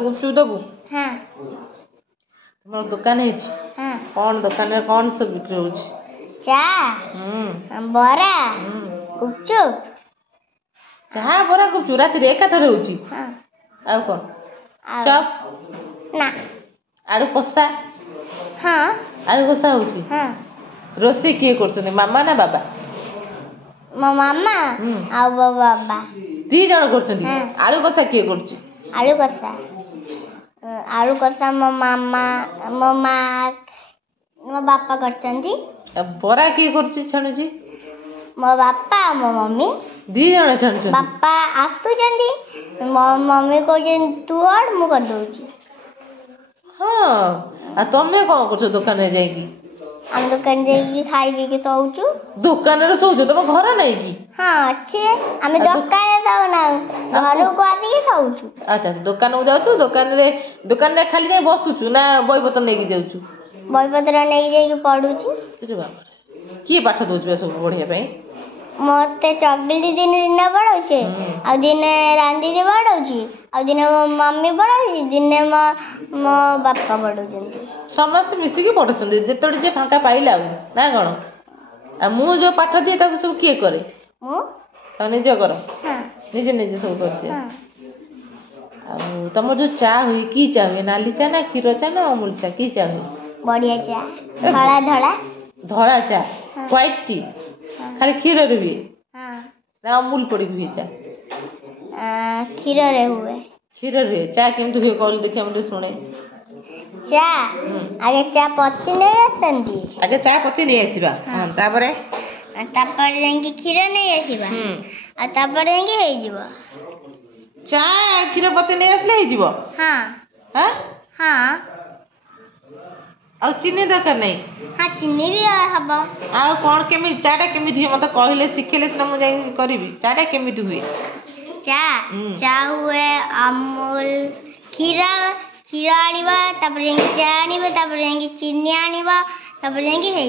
गुपचुप दबू हाँ तुम दुकान है हाँ कौन दुकान में कौन सब बिक्री हो चा बरा गुपचुप चाह बरा गुपचुप राति रे एका थरे होची हाँ आउ कौन चप ना आलू कषा हाँ आलू कषा होची हाँ रोषे किए करछन मामा ना बाबा मो मामा आ बाबा दी जण करछन हाँ। आलू कषा किए करछ आलू कषा मो मामा मो माँ मो बापा करछंती बरा किए करछ छाणुची मो बापा मो मम्मी दी जण छाणुछ बापा आसुचंती मो मम्मी कहछन तू हट मु कर दउची हाँ आ तमे कौन करछ दुकान रे जाई की हम दुकान जाई खाई पी के सोउचू दुकान रे सोउछ तम घर नै की हाँ अच्छे हमें दुकान जाऊ ना घर को आसी के सोउचू अच्छा दुकान को जाउछु दुकान रे खाली जाई बसुछु ना बई बोतल नै की जाउछु बही पत्र नहीं जाई पढ़ुची अरे बाप रे की पाठ दोछ सब पढ़िया पई मते चगली दिन दिन पढ़ौछे आ दिन रांदी दे पढ़ौछी आ दिन मो मम्मी पढ़ौछी दिन मो बापा पढ़ौछंती समस्त मिसी की पढ़छन जेतोडी जे फांका पाइला ना कोन आ मु जो पाठ दिए ताको सब किए करे मु त निजे कर हां निजे सब करते हां आ तमर जो चा हुई की चा हुई नाली चा ना खीरो चा ना अमूल चा की चा हुई बढ़िया चा धड़ा धड़ा धरा चा व्हाइट टी खाली खीर रे हुए हां ना अमूल पड़ी हुई चा खीर रे हुए खीर रे चा केमती हुए कहल देखि हम सुने चा आगे चा पत्ती नहीं आसंती आगे चा पत्ती नहीं आसीबा हां तापरे जाइए खीर नहीं आसीबा आ तापर जाइए हे जीवो चा खीर पत्ती नहीं आसले हे जीवो हां हां हां आ चीनी दरकार नहीं हाँ चीनी भी हब आ कौन केमी चाटा केमी हुए मत कहले सिखेले सिना मु जाई करबी चाटा केमी हुए चा चा हुए अमूल खीर खीर आनिबा तापर जाइए चा आनिबा तापर जाइए चीनी आनिबा तापर जाइए हे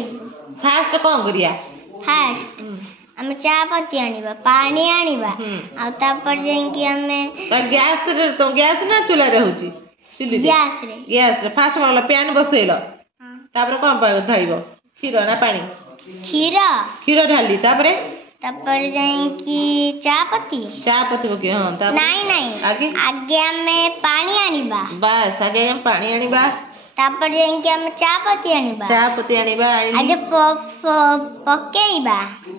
फास्ट कौन करिया फास्ट हम चा पत्ती आनिबा पानी आनिबा आ तापर जाइए हमें गैस रे तो गैस ना चूल्हा रे होची चुली गैस रे फास्ट वाला पैन बसेलो तापर कौन पर धाइबो खीर ना पानी खीर ढाली तापर जाइए कि चा पत्ती पके हां तापर नहीं आगे हमें पानी आनिबा बस आगे हम पानी आनिबा तापर जाइए कि हम चा पत्ती आनिबा आगे पकेइबा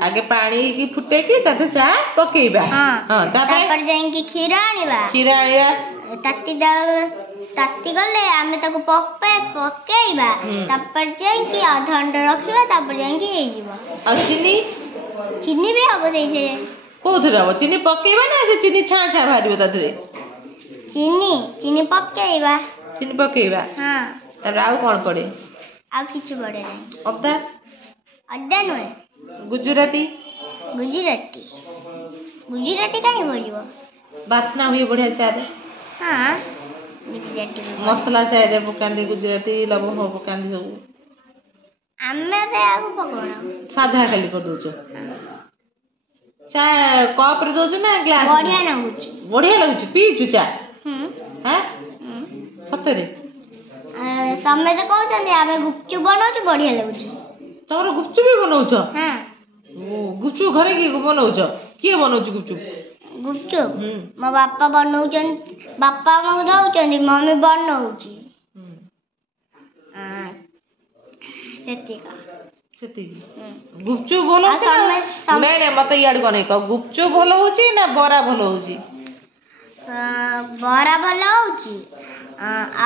आगे पानी की फुटे की ताते चा पकेइबा हां तापर जाइए कि खीर आनिबा ताती गले आमे ताको पकेइबा तापर जाइए कि आधा घंटा रखिबा तापर जाइए कि हे जीवो आ चीनी भी हबो देइछे कोथरे हबो चीनी पकेइबा ना से चीनी छा छा भारिबो ताते चीनी पकेइबा हां तापर आउ कोन पड़े आ किछु पड़े नहीं अद्दा नुए गुजराती काहे पड़िबो बासना हुए बढ़िया चाय हां गुजराती मसला चाय रे पकांदी गुजराती लवंग हो पकांदी सब आमे से आगु पकोणा साधा खाली कर दोछो चाय कप रे दोछो ना ग्लास बढ़िया लागुची पीचु चाय हां सतरे समय तो कहउछंदी आमे गुपचुप बनाउछु बढ़िया लागुची तोर गुपचुप भी बनाउछ हां ओ गुपचुप घरे की बनाउछ के बनाउछ गुपचुप मो बापा बनाउछन बापा मको दउछंदी मम्मी बनाउची सेती गुपचुप भलो होची नहीं मत याड कोने क गुपचुप भलो होची ना बरा भलो होची बरा भलो होची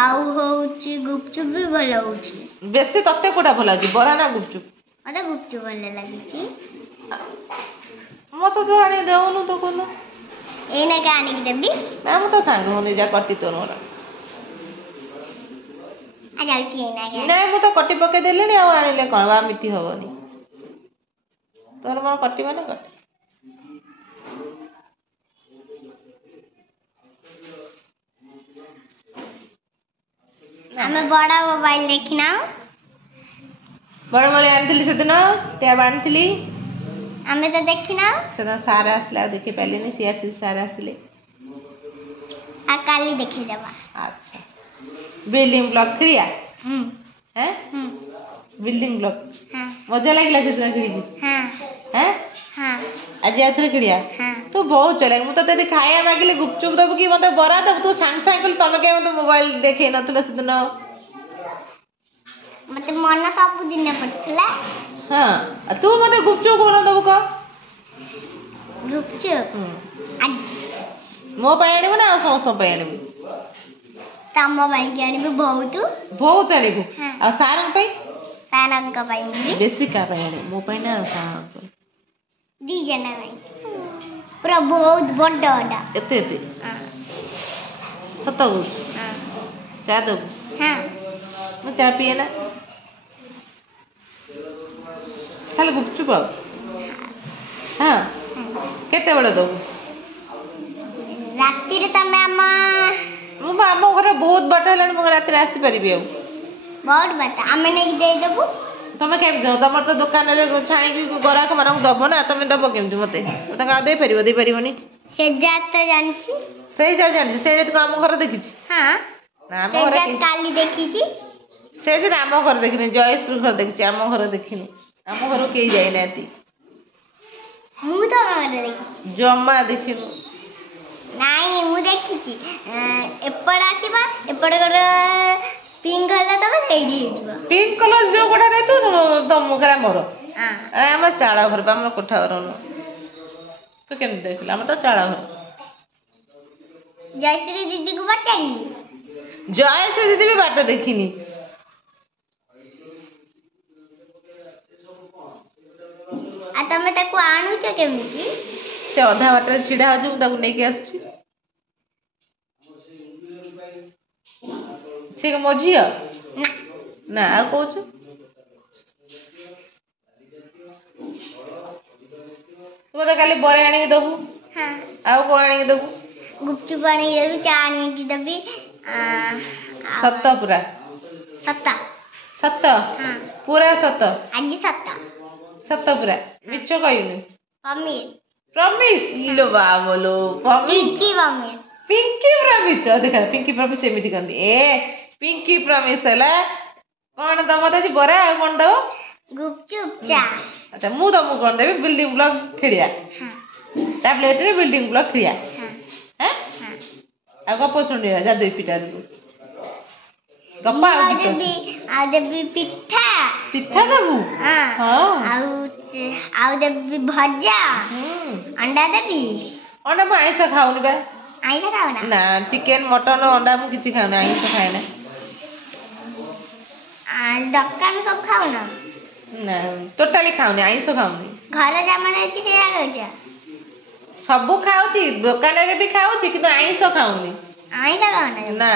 आउ होची गुपचुप भी भलो होची बेसी तते कोटा भलो होची बरा ना गुपचुप मते गुपचुप भलो लागिची मत तो आनी देउनु तो कोनो एने का आनी की देबी ना मत सांग होने जा कट्टी तो नोरा आ जाउची एना के नहीं मु तो कट्टी पके देलेनी आ आनिले कोन बा मिठी होबनी तोर मन कट्टी माने कट्टी हमें बड़ा मोबाइल देखना बड़ा मोबाइल आनिथिली से दिन टैब आनिथिली हमें तो देखना से सारा आसला देखि पहले नहीं सीआरसी सारा आसले आ काली देखि देबा। अच्छा बिल्डिंग ब्लॉक खेलिया हम हैं हम बिल्डिंग ब्लॉक हां मजा लागला से खेली हां हैं हां आज आथरे खेलिया हां तू बहुत चले मु तते खाया मागिले गुपचुप दब कि मते बरा दब तू सांग सांग कल तमे के मते मोबाइल देखे नथले सेदिन मते मन सब दिन पड़थला हां तू मते गुपचुप कोन दब क गुपचुप आज मो पाई आनिबो ना समस्त पाई आनिबो तम भाई के आनिबो बहुत आनिबो आ सारंग पाई सारंग का भाई बेसी का पाई आनिबो मो पाई ना का दी जना भाई पूरा बहुत बड़ा बड़ा एते एते हां सतो हां चा दो हां मु चा पिए ना खाली गुपचुप हां केते बड़ा दो रात्रि रे तमे अम्मा मु आम घर बहुत बाट हेलानी मु रात रे आसी परिबी आ बहुत बात आमे नहीं दे देबो तमे केम दो तमर तो दुकान रे छाणी की गराक मानक दबो ना तमे दबो केमती मते तका दे परिबोनी से जात तो जानछि से जा जानि से तो आम घर देखिछि हां ना आम से घर जात काली देखिछि से जे आम घर देखिनि जयश्री घर देखिछि आम घर देखिनि आम घर के जाई नाती मु तो घर देखिछि जम्मा देखिनु नाही मु देखिछि एपड़ आसीबा एपड़ कर पिंक कलर तब सेडी हेजिबा पिंक कलर जो कोठा रे तू तम मुखरा मोर हां अरे हम चाळा घर हम कोठा घर तो केम देखला हम तो चाळा घर जयश्री दीदी को बचाई जयश्री दीदी भी बाट देखिनी आ तमे ताको आणु छ केमिति से अधा बाटर छिड़ा हो जो ताको नै के आछी से मझिया ना ना आ कहू तू मत काली बरे आनी दबू हां आ को आनी दबू गुपचुप आनी देबी चा आनी की देबी सत्त पूरा सत्ता सत्त हां पूरा सत्त आज सत्ता सत्त पूरा मिछ कहिनु पमीर प्रॉमिस लो बाबलो प्रॉमिस पिंकी पिंकी पमीर प्रॉमिस देखा पिंकी प्रॉमिस एमिति कंदी ए पिंकी प्रॉमिस हला कोन दम त बरा आ कोन दो गुपचुप चा अच्छा मु दम कोन देबी बिल्डिंग ब्लॉक खेड़िया हां टैबलेट रे बिल्डिंग ब्लॉक खेड़िया हां हैं हां आ गप सुनिया जा दुई पिटार गप्पा आ देबी पिठा पिठा दबू हां हां आउ देबी भजा अंडा देबी अंडा मु आइस खाउनी बा आइसा खाओ ना ना चिकन मटन अंडा मु किछि खाउनी आइस खाए ना आ दुकान सब खाओ ना ना टोटली खाउनी आइस खाउनी घर जामन अछि के आगछ सब खाउची दुकान रे भी खाउची किंतु आइस खाउनी आइसा खाओ ना ना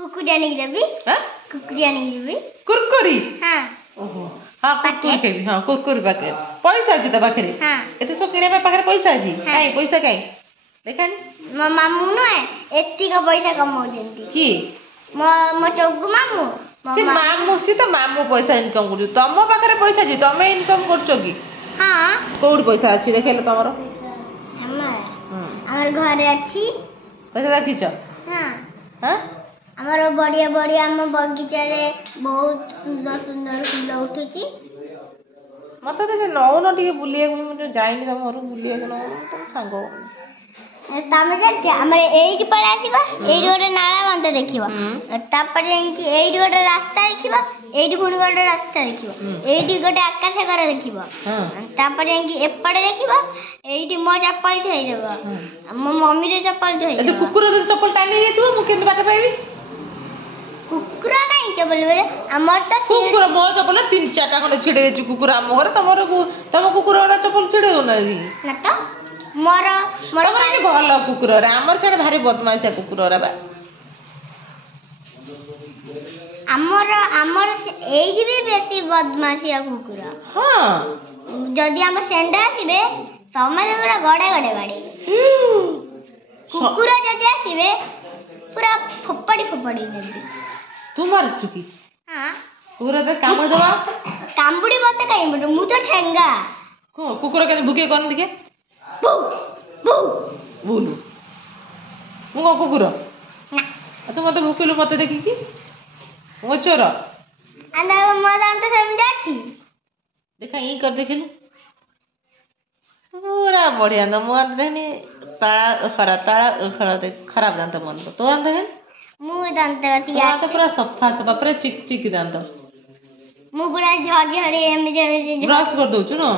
कुकुर आनी देबी हां कुकुर आनी देबी कुरकुरी हां ओहो हां कुरकुरी केबी हां कुरकुरी पाके पैसा अछि त पाखरे हां एते सो किने पाखरे पैसा अछि काई पैसा काई देखानी मो मामू न एत्ती का पैसा कमाउ जंती की मो चौगु मामू से मामू सी तो मामू पैसा इनकम करु तम पाखरे पैसा जी तमे इनकम करछो की हां कोड पैसा अछि देखेले तमरो हमर घर अछि पैसा रखिछ हां हां हमर बढ़िया बढ़िया हम बगीचा रे बहुत सुंदर सुंदर फूल उठुची मत ते नौ न टिके बुलिया मु जाइनी तम घर बुलिया न तुम सांगो तमे जाछ हमर एइट पर आसीबा एइट गोटे नाला बंद देखिबा तापर जेंकी एइट गोटे रास्ता देखिबा एइट गुड गोटे रास्ता देखिबा एइट गोटे आकाश घर देखिबा तापर जेंकी एपड़े देखिबा एइट मो चप्पल थई देबा मो मम्मी रे चप्पल थई ए कुकुर रे चप्पल टानी देथिबो मु केन बाटा पाइबी कुकुर काई चप्पल बोले हमर त कुकुर मो चप्पल तीन चारटा खंड छिड़े देछि कुकुर हम घर तमरो तम कुकुर रा चप्पल छिड़े हो ना त मोर मोर काई भलो कुकुर रा हमर सेड भारी बदमाशिया कुकुर रा बा हमर एई भी बेसी बदमाशिया कुकुर हां जदी हम सेंड आसीबे समय पूरा गड़े गड़े बाड़े कुकुर जदी आसीबे पूरा फोपड़ी फोपड़ी जदी तू मार चुकी हां कुकुर तो कामड़ दवा कामबुड़ी बते काई बड़ मु तो ठेंगा को कुकुर के भूखे कोन दिखे बू बू बोलू ମୁଁ କଣ କୁକୁର? ନା ତୁ ମତେ ଭୁକିଲୁ ମତେ ଦେଖିକି? ମୁଁ ଚୋର? ମୋ ଦାନ୍ତ ସେମିତି ଅଛି। ଦେଖା ଇ କରି ଦେଖିଲୁ। ପୁରା ବଢିଆ ଦାନ୍ତ। ମୋ ଦାନ୍ତ ଦେଖନି ଖରାପ ଦାନ୍ତ ମୋ ଦାନ୍ତ। ତୋ ଦାନ୍ତ ଦେଖ। ମୁଁ ଦାନ୍ତ ପୁରା ସଫା ସଫା ପୁରା ଚିକ ଚିକ ଦାନ୍ତ। ମୁଁ ପୁରା ଝଡଝଡି ଏମିତି ବ୍ରଶ କରିଦଉଛୁ ନା?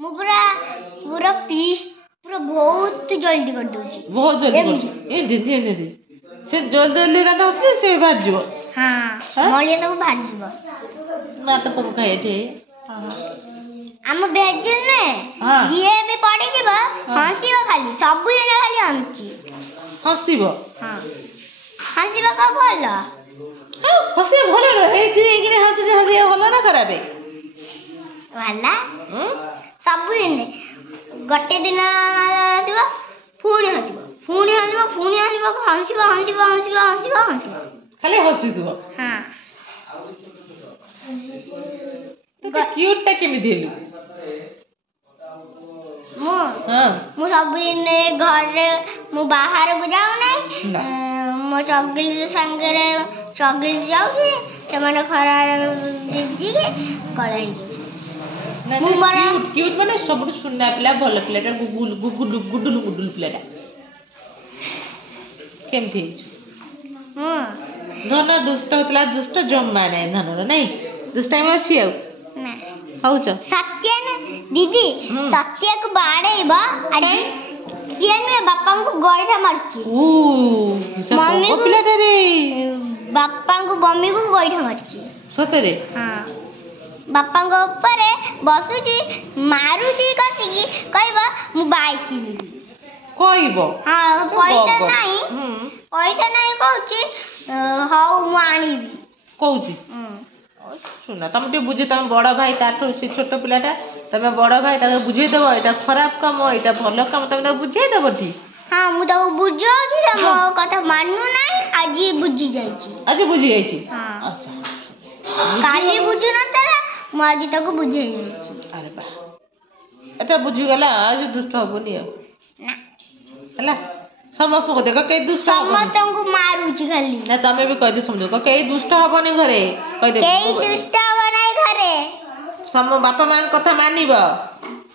ମୁଁ ପୁରା ପୁରା ପିସ୍ ପୁରା ବହୁତ ଜଲ୍ଦି କରିଦଉଛି। ବହୁତ ଜଲ୍ଦି କରୁଛୁ। ଏମିତି ସେ ଜଲ୍ଦି ଦାନ୍ତ ହସିଲେ ସେ ବାହାରିଯିବ। ମଳିଆ ସବୁ ବାହାରିଯିବ। ଭାତ ପୋକ ଖାଇ ଏଠି। ଆମ ବେଜିଲ ନୁହେଁ ଯିଏ ବି ପଡିଯିବ ହସିବ ଖାଲି ସବୁଦିନ ଖାଲି ହସୁଛି। ହସିବ? ହସିବ କଣ ଭଲ? ହସିବା ଭଲ ରହେ। ତୁ ଏଇକିନା ହସିବା ଭଲ ନା ଖରାପ? ଭଲ। ସବୁଦିନ ଗୋଟେ ଦିନ ହସିବ ପୁଣି ହସିବ ପୁଣି ହସିବ ପୁଣି ହସିବ ହସିବ ହସିବ ହସିବ ହସିବ ହସିବ ଖାଲି ହସିଥିବ। କ୍ୟୁଟ ଟା କେମିତି ହେଲୁ? ମୁଁ ସବୁଦିନ ଘରେ ମୁଁ ବାହାରକୁ ଯାଉନାହିଁ। ମୋ ଚଗିଲି ସାଙ୍ଗରେ ଚଗିଲି ଯାଉଛି ସେମାନେ ଖରାରେ ଭିଜିକି କଳା ହେଇଯାଉଛି। କ୍ୟୁଟ ମାନେ ସବୁଠୁ ସୁନା ପିଲା ଭଲ ପିଲାଟା ଗୁଡୁଲୁ ପିଲାଟା। କେମିତି ହେଇଛୁ? ଧନ ଦୁଷ୍ଟ ହଉଥିଲା ଦୁଷ୍ଟ ଜମା ନାହିଁ ଧନର ନାଇଁ ଦୁଷ୍ଟାମି ଅଛି ଆଉ ହଉଛ ସତ୍ୟ ଦିଦି ସତ୍ୟକୁ ବାଡେଇବ ଆଜି ସିଏ ନୁହେଁ ବାପାଙ୍କୁ ଗଇଠା ମାରୁଛି। ବାପାଙ୍କୁ ମମିକୁ ଗଇଠା ମାରୁଛି ସତରେ? ବାପାଙ୍କ ଉପରେ ବସୁଛି ମାରୁଛି କସିକି କହିବ ମୁଁ ବାଇକ୍ କିଣିବି କହିବ। ପଇସା ନାହିଁ କହୁଛି ହଉ ମୁଁ ଆଣିବି କହୁଛି। ଶୁଣ ତମେ ଟିକେ ବୁଝେ ତମେ ବଡ ଭାଇ ତାଠୁ ସେ ଛୋଟ ପିଲାଟା ତମେ ବଡ ଭାଇ ତାକୁ ବୁଝେଇଦବ ଏଇଟା ଖରାପ କାମ ଏଇଟା ଭଲ କାମ ତମେ ତାକୁ ବୁଝେଇଦବ ଠିକ। ମୁଁ ତାକୁ ବୁଝଉଛି ମୋ କଥା ମାନୁନାହିଁ ଆଜି ବୁଝି ଯାଇଛି। କାଲି ବୁଝୁ ନଥିଲା ମୁଁ ଆଜି ତାକୁ ବୁଝେଇ ଯାଇଛି। ଆରେ ବା ଏତେ ବୁଝିଗଲା ଆଜି ଦୁଷ୍ଟ ହବନି ଆଉ ହେଲା। ସମସ୍ତଙ୍କୁ ଦେଖ କେହି ଦୁଷ୍ଟ ସମସ୍ତଙ୍କୁ ମାରୁଛି ଖାଲି। ନା ତମେ ବି କହିଦିଅ ସମସ୍ତଙ୍କୁ କେହି ଦୁଷ୍ଟ ହବନି ଘରେ କହିଦିଅ। କେହି ଦୁଷ୍ଟ ହବ ନାହିଁ ଘରେ। ବାପା ମାଙ୍କ କଥା ମାନିବ।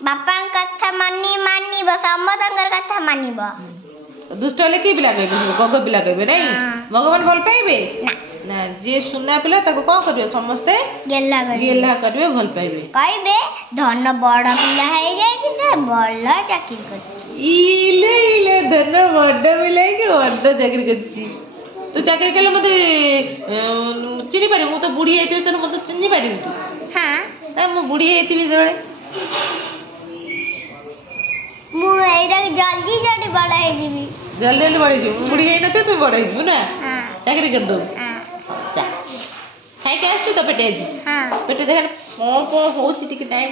ବାପାଙ୍କ କଥା ମାନିବ ସମସ୍ତଙ୍କର କଥା ମାନିବ। ଦୁଷ୍ଟ ହେଲେ କି ପିଲା କହିବେ? ଗଗ ପିଲା କହିବେ ନାଇଁ? ଭଗବାନ ଭଲ ପାଇବେ ନା? ଯିଏ ସୁନା ପିଲା ତାକୁ କଣ କରିବେ? ସମସ୍ତେ ଗେହ୍ଲା କରିବେ ଭଲ ପାଇବେ କହିବେ ଧନ ବଡ ପିଲା ହେଇଯାଇଛି ସେ ଭଲ ଚାକିରି କରିଛି। ଇଲେ ଧନ ବଡ ପିଲା ହେଇକି ବଡ ଚାକିରି କରିଛି। ତୁ ଚାକିରି କଲେ ମତେ ଚିହ୍ନି ପାରିବୁ? ମୁଁ ତ ବୁଢୀ ହେଇଥିବି ତେଣୁ ମତେ ଚିହ୍ନି ପାରିବୁ ତୁ? ମୁଁ ବୁଢୀ ହେଇଥିବି ଯେତେବେଳେ ମୁଁ ଏଇଟା ଜଲ୍ଦି ବଡ ହେଇଯିବି। ଜଲ୍ଦି ବଡ ହେଇଯିବୁ। ମୁଁ ବୁଢୀ ହେଇନଥିବି ତୁ ବଡ ହେଇଯିବୁ ନା? ଚାକିରି କରିଦବୁ। ଖାଇକି ଆସିଛୁ ତ ପେଟେ ଆଜି? ପେଟେ ଦେଖ ପଁ ହଉଛି ଟିକେ ଟାଇମ୍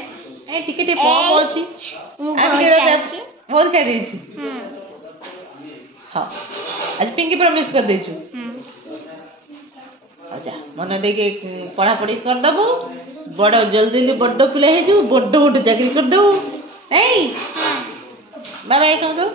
ଟିକେ ପଁ ହଉଛି। ବହୁତ ଖାଇ ଦେଇଛୁ। ହଁ ଆଜି ପିଙ୍କି ପ୍ରମିସ୍ କରିଦେଇଛୁ। ଯା ମନେ ଦେଇକି ପଢାପଢି କରିଦବୁ ଜଲ୍ଦି ବଡ ପିଲା ହେଇଯିବୁ ବଡ ଚାକିରି କରିଦବୁ। ବାବା କହନ୍ତୁ।